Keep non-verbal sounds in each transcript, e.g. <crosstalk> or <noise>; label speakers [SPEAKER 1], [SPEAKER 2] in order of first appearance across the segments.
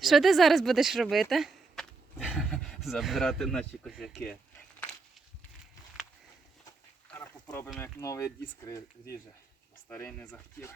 [SPEAKER 1] Що ти зараз будеш робити? <laughs>
[SPEAKER 2] Забирати наші козяки. Зараз попробуємо, як новий диск ріже. Старий не захотів.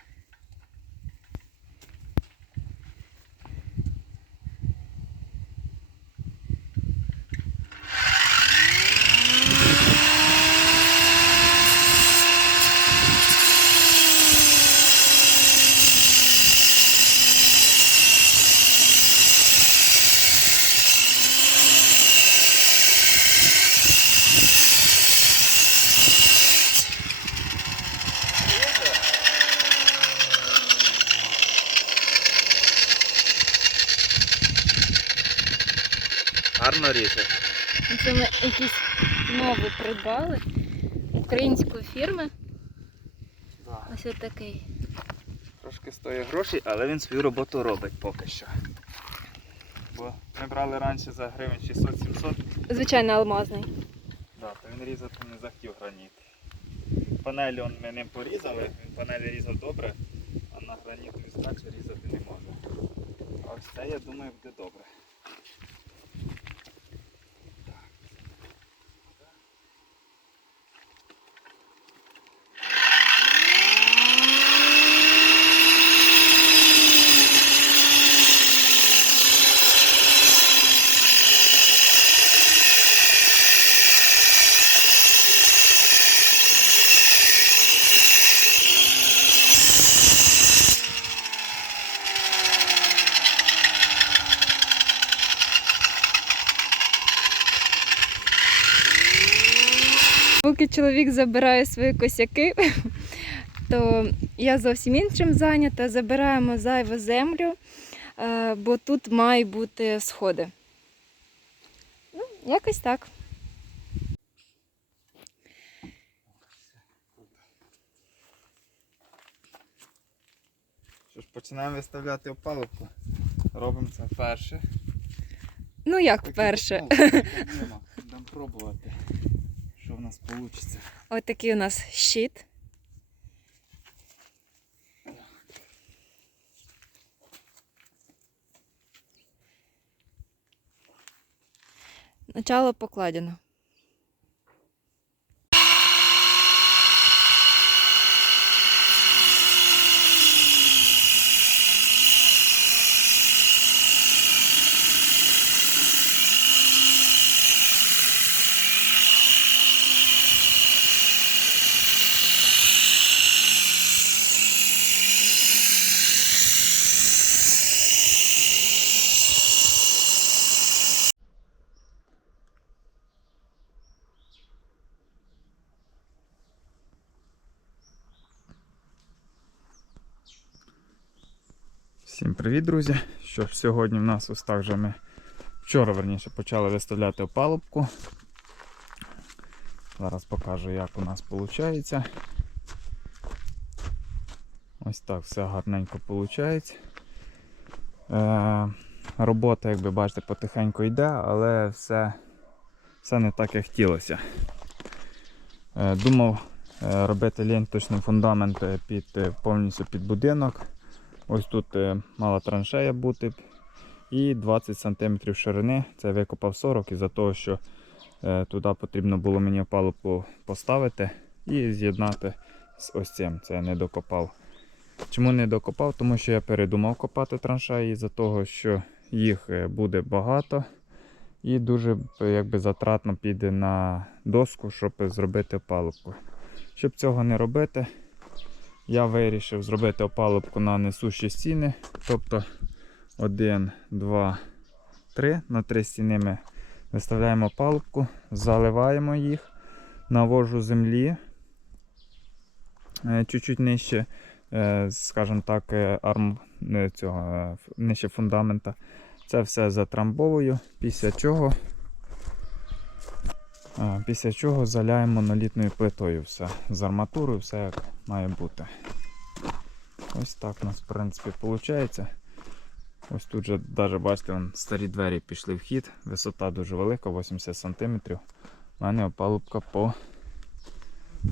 [SPEAKER 2] Гарно ріже.
[SPEAKER 1] Це ми якісь нові придбали. Української фірми.
[SPEAKER 2] Да.
[SPEAKER 1] Ось отакий.
[SPEAKER 2] Трошки стоїть грошей, але він свою роботу робить поки що. Бо ми брали раніше за гривень 600-700,
[SPEAKER 1] Звичайно, алмазний.
[SPEAKER 2] да, то він різати не захотів граніт. Панелі он ми ним порізали, він панелі різав добре, а на гранітові здачі різати не може. А ось це, я думаю, буде добре.
[SPEAKER 1] Поки чоловік забирає свої косяки, <laughs> то я зовсім іншим зайнята. Забираємо зайву землю, е, бо тут мають бути сходи. Ну, якось так.
[SPEAKER 2] Що ж, починаємо виставляти опалубку. Робимо це вперше.
[SPEAKER 1] Ну, як
[SPEAKER 2] Такі
[SPEAKER 1] перше.
[SPEAKER 2] опалубки, проблема. Будемо пробувати, що в нас вийде.
[SPEAKER 1] Ось такий у нас щит. Начало покладено.
[SPEAKER 2] Привіт, друзі! Що сьогодні в нас ось так вже ми вчора верніше почали виставляти опалубку. Зараз покажу, як у нас виходить. Ось так все гарненько виходить. Е, робота, як ви бачите, потихеньку йде, але все, все не так, як хотілося. Е, думав е, робити ленточний фундамент під, повністю під будинок. Ось тут е, мала траншея бути. І 20 см ширини. Це я викопав 40 із-за того, що е, туди потрібно було мені опалубку поставити і з'єднати з ось цим. Це я не докопав. Чому не докопав? Тому що я передумав копати траншеї із-за того, що їх е, буде багато і дуже якби, затратно піде на доску, щоб зробити опалубку. Щоб цього не робити, я вирішив зробити опалубку на несущі стіни. Тобто 1, 2, 3. На три стіни ми виставляємо опалубку, заливаємо їх, навожу землі е, чуть-чуть нижче, е, скажімо так, е, арм цього, нижче фундамента. Це все затрамбовую, після чого. Після чого заляємо монолітною плитою все. З арматурою все як має бути. Ось так у нас в принципі виходить. Ось тут же навіть бачите, вон, старі двері пішли в хід. Висота дуже велика, 80 см. У мене опалубка по,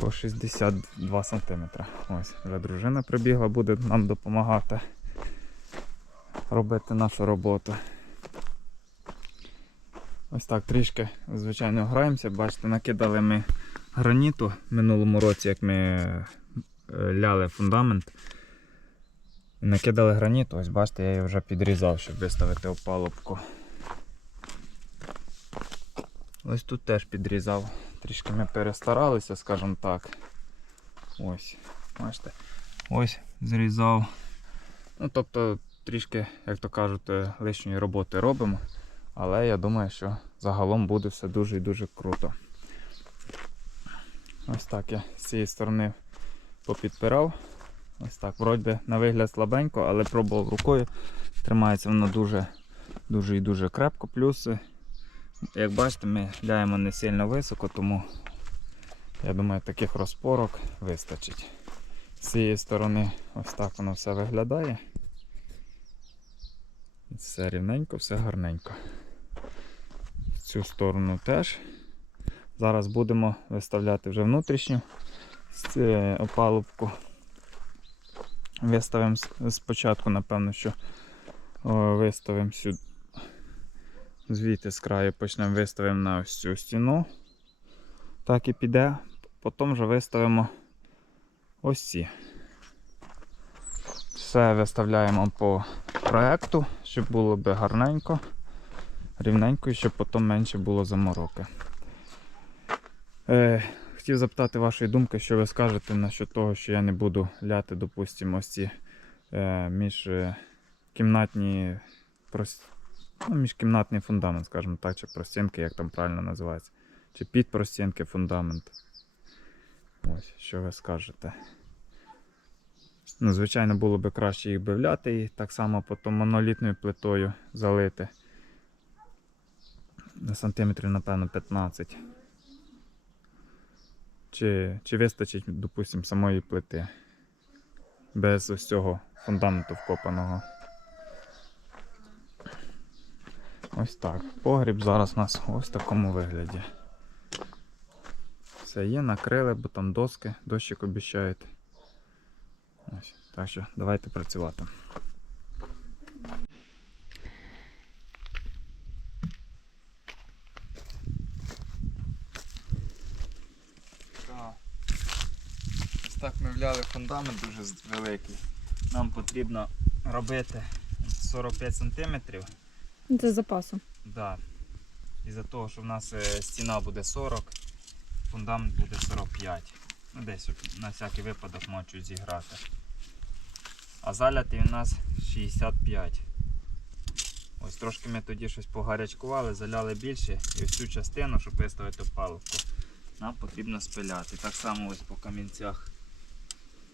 [SPEAKER 2] по 62 см. Ось, вже дружина прибігла, буде нам допомагати. робити нашу роботу. Ось так трішки, звичайно, граємося. Бачите, накидали ми граніту минулому році, як ми е, ляли фундамент. Накидали граніту, ось бачите, я її вже підрізав, щоб виставити опалубку. Ось тут теж підрізав. Трішки ми перестаралися, скажімо так. Ось, бачите. Ось зрізав. Ну, тобто, трішки, як то кажуть, е, лишньої роботи робимо. Але я думаю, що загалом буде все дуже і дуже круто. Ось так я з цієї сторони попідпирав. Ось так, вроді на вигляд слабенько, але пробував рукою. Тримається воно дуже, дуже і дуже крепко. Плюс, як бачите, ми ляємо не сильно високо, тому я думаю, таких розпорок вистачить. З цієї сторони ось так воно все виглядає. Все рівненько, все гарненько. Цю сторону теж. Зараз будемо виставляти вже внутрішню е, опалубку. Виставимо спочатку, напевно, що виставимо сюди. Звідти з краю почнемо виставимо на ось цю стіну. Так і піде. Потім вже виставимо ось ці. Все виставляємо по проекту, щоб було би гарненько, рівненько і щоб потім менше було замороки. Е, хотів запитати вашої думки, що ви скажете насчет того, що я не буду ляти, допустимо, ось ці е, між е, ну, міжкімнатний фундамент, скажімо так, чи простінки, як там правильно називається. Чи під простінки фундамент. Ось, що ви скажете. Ну, звичайно, було б краще їх би вляти і так само потім монолітною плитою залити. Сантиметрів, напевно, 15. Чи, чи вистачить, допустимо, самої плити. Без ось цього фундаменту вкопаного. Ось так. Погріб зараз у нас ось в такому вигляді. Все є, накрили, бо там доски, дощик обіщають. Ось. Так що давайте працювати. Ось так ми вляли фундамент дуже великий. Нам потрібно робити 45 см.
[SPEAKER 1] Це з запасом.
[SPEAKER 2] Да. Із-за того, що в нас е, стіна буде 40, фундамент буде 45. Ну, десь на всякий випадок можу зіграти. А залятий у нас 65. Ось трошки ми тоді щось погарячкували, заляли більше і ось цю частину, щоб виставити палубку, нам потрібно спиляти. Так само ось по камінцях.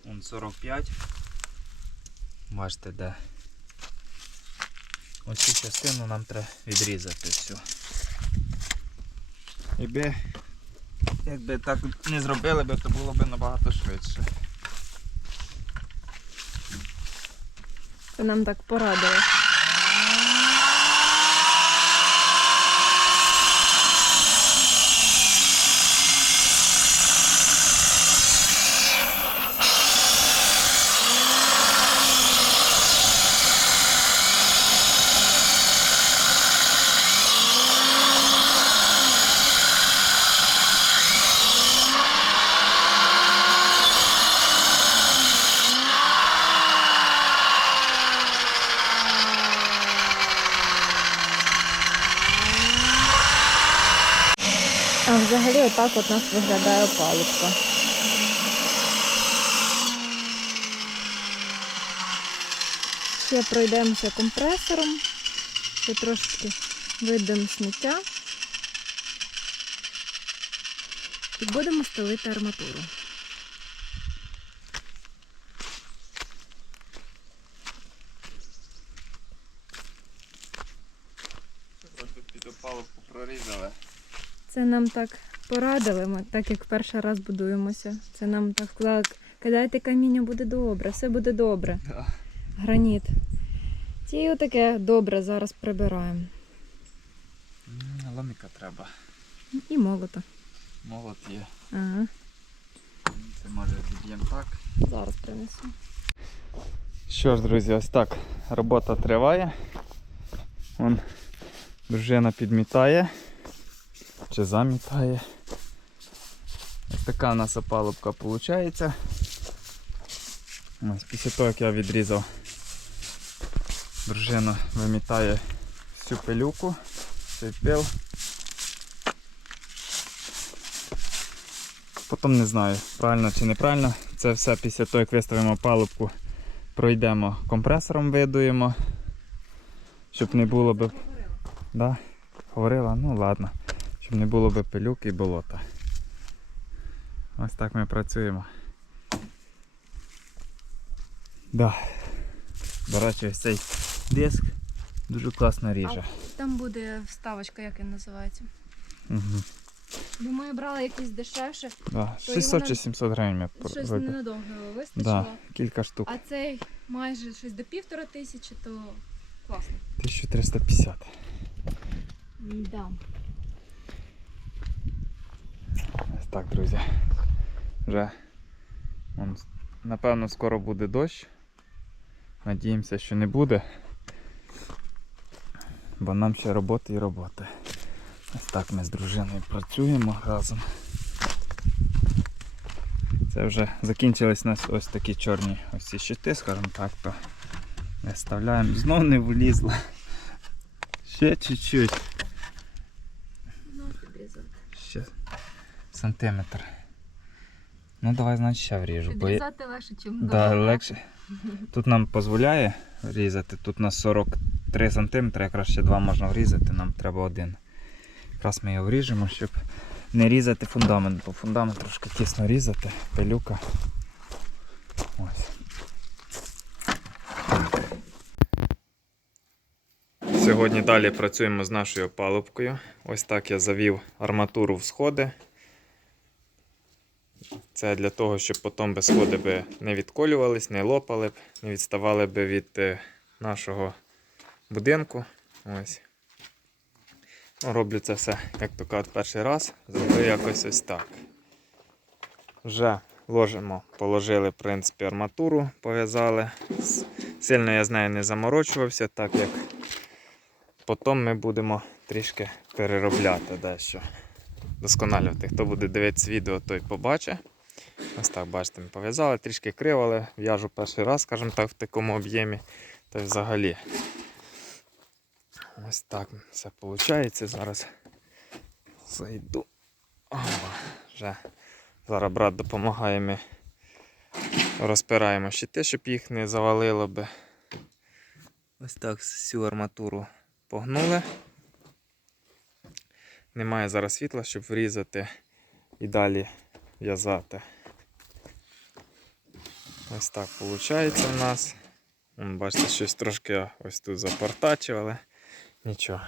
[SPEAKER 2] Вон 45. Бачите, де. Ось цю частину нам треба відрізати всю. Якби, якби так не зробили би, то було б набагато швидше.
[SPEAKER 1] Це нам так порадили. А отак от у нас виглядає опалубка. Ще пройдемося компресором, ще трошки видамо сміття. І будемо стелити арматуру.
[SPEAKER 2] Просто під опалубку прорізали.
[SPEAKER 1] Це нам так порадили, ми, так як перший раз будуємося. Це нам так сказали, кидайте каміння, буде добре, все буде добре. Граніт. Ті таке добре зараз прибираємо.
[SPEAKER 2] Ломіка треба.
[SPEAKER 1] І молото.
[SPEAKER 2] Молот є.
[SPEAKER 1] Ага,
[SPEAKER 2] Це може від'єм так.
[SPEAKER 1] зараз принесу.
[SPEAKER 2] Що ж, друзі, ось так робота триває. Вон дружина підмітає чи замітає. Ось така у нас опалубка виходить. Ось після того, як я відрізав, дружина вимітає всю пилюку, цей пил. Потім не знаю, правильно чи неправильно. Це все після того, як виставимо палубку, пройдемо компресором, видуємо. Щоб не було би. Да? Говорила? Ну ладно. Щоб не було би пилюк і болота. Ось так ми працюємо. Да. До речі, ось цей диск дуже класно ріже.
[SPEAKER 1] Там буде вставочка, як він називається.
[SPEAKER 2] Угу.
[SPEAKER 1] Бо ми брали якийсь дешевше,
[SPEAKER 2] Да.
[SPEAKER 1] То
[SPEAKER 2] 600
[SPEAKER 1] його
[SPEAKER 2] чи 700 гривень
[SPEAKER 1] щось ненадовго вистачило.
[SPEAKER 2] Да, кілька штук.
[SPEAKER 1] А цей майже щось до півтора тисячі, то класно.
[SPEAKER 2] 1350.
[SPEAKER 1] Да.
[SPEAKER 2] Ось так, друзі. Вже вон, напевно скоро буде дощ. Надіємося, що не буде. Бо нам ще роботи і роботи. Ось так ми з дружиною працюємо разом. Це вже закінчились нас ось такі чорні ось ці щити, скажімо так, то виставляємо. Знов не влізло. Ще чуть-чуть.
[SPEAKER 1] Ну, підрізати.
[SPEAKER 2] Ще сантиметр. Ну давай, значить, ще вріжу. Бо
[SPEAKER 1] легше, ніж
[SPEAKER 2] да, легше. Тут нам дозволяє різати. Тут на 43 см, якраз ще два можна врізати, нам треба один. Якраз ми його вріжемо, щоб не різати фундамент, бо фундамент трошки тісно різати, пилюка. Ось. Сьогодні далі працюємо з нашою палубкою. Ось так я завів арматуру в сходи. Це для того, щоб потім би сходи би не відколювались, не лопали б, не відставали б від е, нашого будинку. Ось. Ну, роблю це все, як то кажуть, перший раз. Зробив якось ось так. Вже ложимо, положили, в принципі, арматуру, пов'язали. Сильно я з нею не заморочувався, так як потім ми будемо трішки переробляти дещо. Досконалювати. Хто буде дивитися відео, той побачить. Ось так, бачите, ми пов'язали, трішки кривали, в'яжу перший раз, скажімо так, в такому об'ємі. Та й взагалі. Ось так все виходить. Зараз зайду. О, вже. Зараз брат допомагає, ми розпираємо щити, щоб їх не завалило би. Ось так всю арматуру погнули. Немає зараз світла, щоб врізати і далі в'язати. Ось так виходить у нас. Бачите, щось трошки ось тут запортачив, але нічого.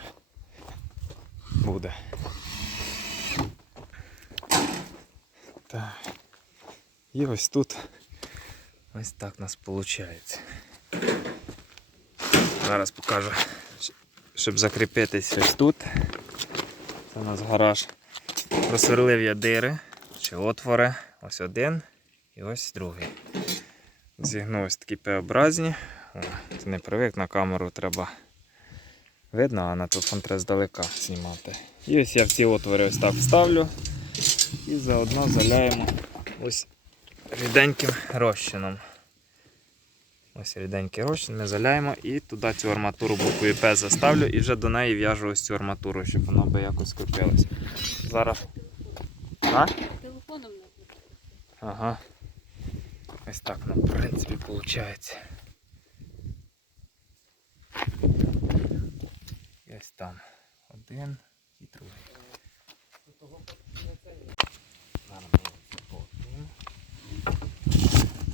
[SPEAKER 2] Буде. Так. І ось тут ось так у нас виходить. Зараз покажу, щоб закріпитись ось тут. Це у нас гараж. Просверлив я дири чи отвори. Ось один і ось другий. Зігнув ось такі П-образні. Це не привик на камеру треба видно, а на телефон треба здалека знімати. І ось я в ці отвори ось так вставлю і заодно заляємо ось ріденьким розчином. Ось ріденький розчин ми заляємо і туди цю арматуру буквою П заставлю і вже до неї в'яжу ось цю арматуру, щоб воно би якось кріпилось. Зараз. А?
[SPEAKER 1] Телефоном не
[SPEAKER 2] Ага. Ось так, ну, в принципі, виходить. І ось там. Один і другий. Зараз ми це повернемо.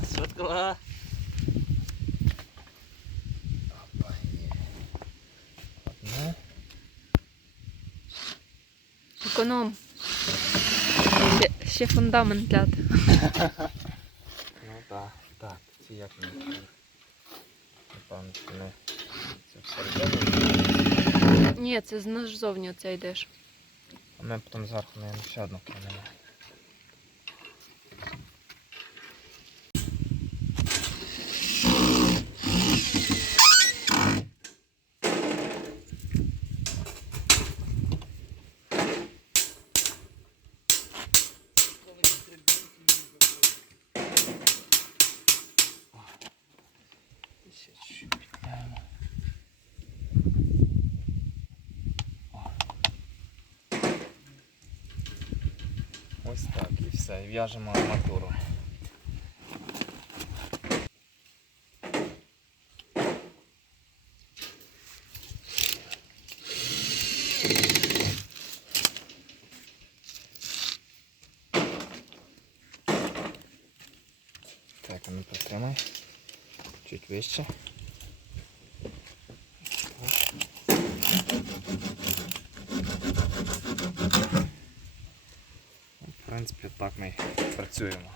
[SPEAKER 3] Сфоткала.
[SPEAKER 2] Опа, є. Одне.
[SPEAKER 1] Економ. Ще, фундамент ляти.
[SPEAKER 2] Ну так, так, ці як не. Напевно, не. Це все
[SPEAKER 1] Ні, це знову наш зовні оце йдеш.
[SPEAKER 2] А ми потім зверху наверно, ще одну кинемо. Чіпляємо. О. Ось так і все. І в'яжемо арматуру. Так, ну потримай. Чуть вище. Принципі, так ми працюємо.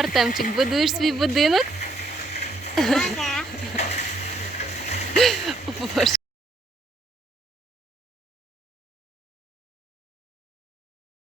[SPEAKER 1] Артемчик, будуєш свій будинок?